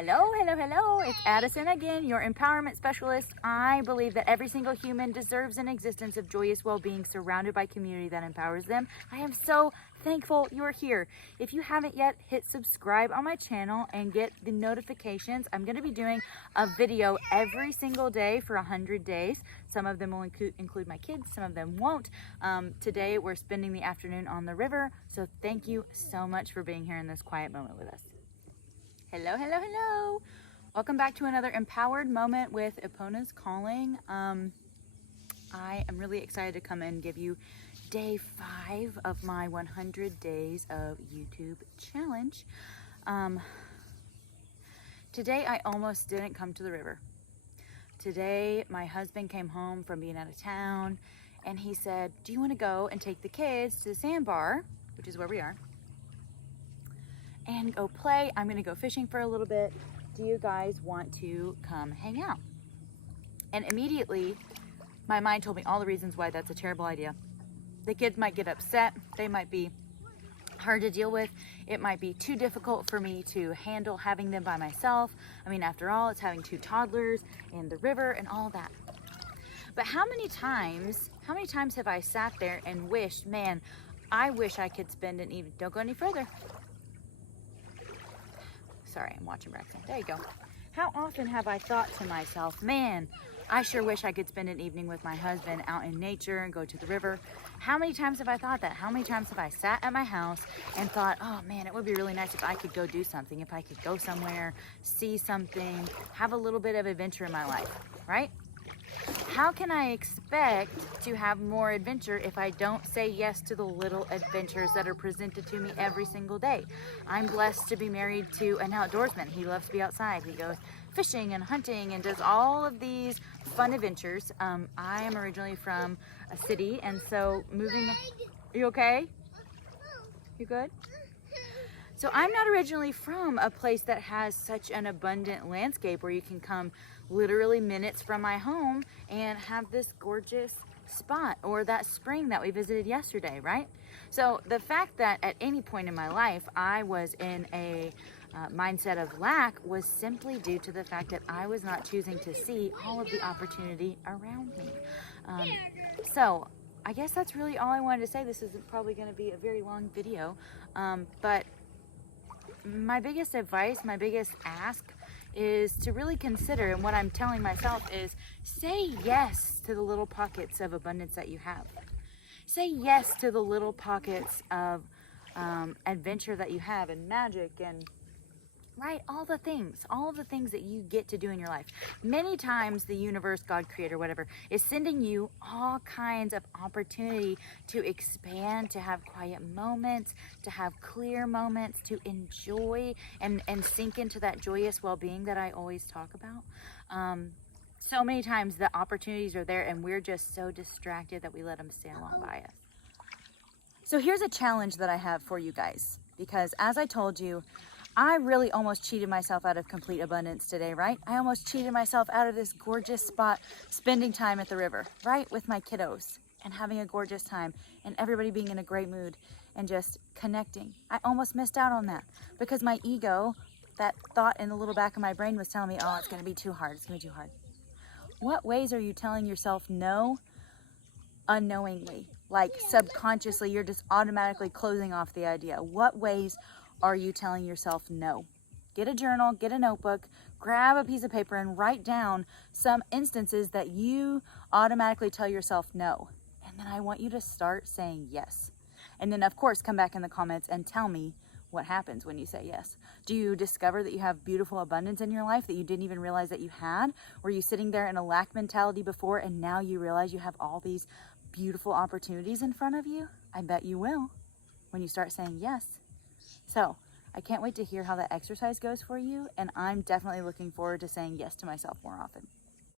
Hello, hello, hello. It's Addison again, your empowerment specialist. I believe that every single human deserves an existence of joyous well-being surrounded by community that empowers them. I am so thankful you're here. If you haven't yet, hit subscribe on my channel and get the notifications. I'm going to be doing a video every single day for 100 days. Some of them will include my kids, some of them won't. Today we're spending the afternoon on the river, so thank you so much for being here in this quiet moment with us. Hello, hello, hello. Welcome back to another empowered moment with Epona's Calling. I am really excited to come and give you day 5 of my 100 days of YouTube challenge. Today I almost didn't come to the river. Today my husband came home from being out of town and he said, do you want to go and take the kids to the sandbar, which is where we are, and go play? I'm gonna go fishing for a little bit. Do you guys want to come hang out? And immediately my mind told me all the reasons why that's a terrible idea. The kids might get upset. They might be hard to deal with. It might be too difficult for me to handle having them by myself. I mean, after all, it's having 2 toddlers and the river and all that. But how many times have I sat there and wished, man, I wish I could spend an evening. Don't go any further. Sorry, I'm watching Braxton. There you go. How often have I thought to myself, man, I sure wish I could spend an evening with my husband out in nature and go to the river. How many times have I thought that? How many times have I sat at my house and thought, oh man, it would be really nice if I could go do something, if I could go somewhere, see something, have a little bit of adventure in my life, right? How can I expect to have more adventure if I don't say yes to the little adventures that are presented to me every single day? I'm blessed to be married to an outdoorsman. He loves to be outside. He goes fishing and hunting and does all of these fun adventures. I am originally from a city, and so moving... Are you okay? You good? So I'm not originally from a place that has such an abundant landscape where you can come literally minutes from my home and have this gorgeous spot, or that spring that we visited yesterday, right? So the fact that at any point in my life I was in a mindset of lack was simply due to the fact that I was not choosing to see all of the opportunity around me. So I guess that's really all I wanted to say. This isn't probably going to be a very long video, but my biggest advice, my biggest ask is to really consider, and what I'm telling myself is, say yes to the little pockets of abundance that you have. Say yes to the little pockets of adventure that you have, and magic, and right, all the things that you get to do in your life. Many times the universe, God, creator, whatever, is sending you all kinds of opportunity to expand, to have quiet moments, to have clear moments, to enjoy and sink into that joyous well-being that I always talk about. So many times the opportunities are there and we're just so distracted that we let them stay along by us. So here's a challenge that I have for you guys, because as I told you, I really almost cheated myself out of complete abundance today, right? I almost cheated myself out of this gorgeous spot, spending time at the river, right? With my kiddos and having a gorgeous time and everybody being in a great mood and just connecting. I almost missed out on that because my ego, that thought in the little back of my brain was telling me, oh, it's gonna be too hard, it's gonna be too hard. What ways are you telling yourself no unknowingly? Like subconsciously, you're just automatically closing off the idea. What ways are you telling yourself no? Get a journal, get a notebook, grab a piece of paper and write down some instances that you automatically tell yourself no. And then I want you to start saying yes. And then of course, come back in the comments and tell me what happens when you say yes. Do you discover that you have beautiful abundance in your life that you didn't even realize that you had? Were you sitting there in a lack mentality before and now you realize you have all these beautiful opportunities in front of you? I bet you will when you start saying yes. So I can't wait to hear how that exercise goes for you, and I'm definitely looking forward to saying yes to myself more often.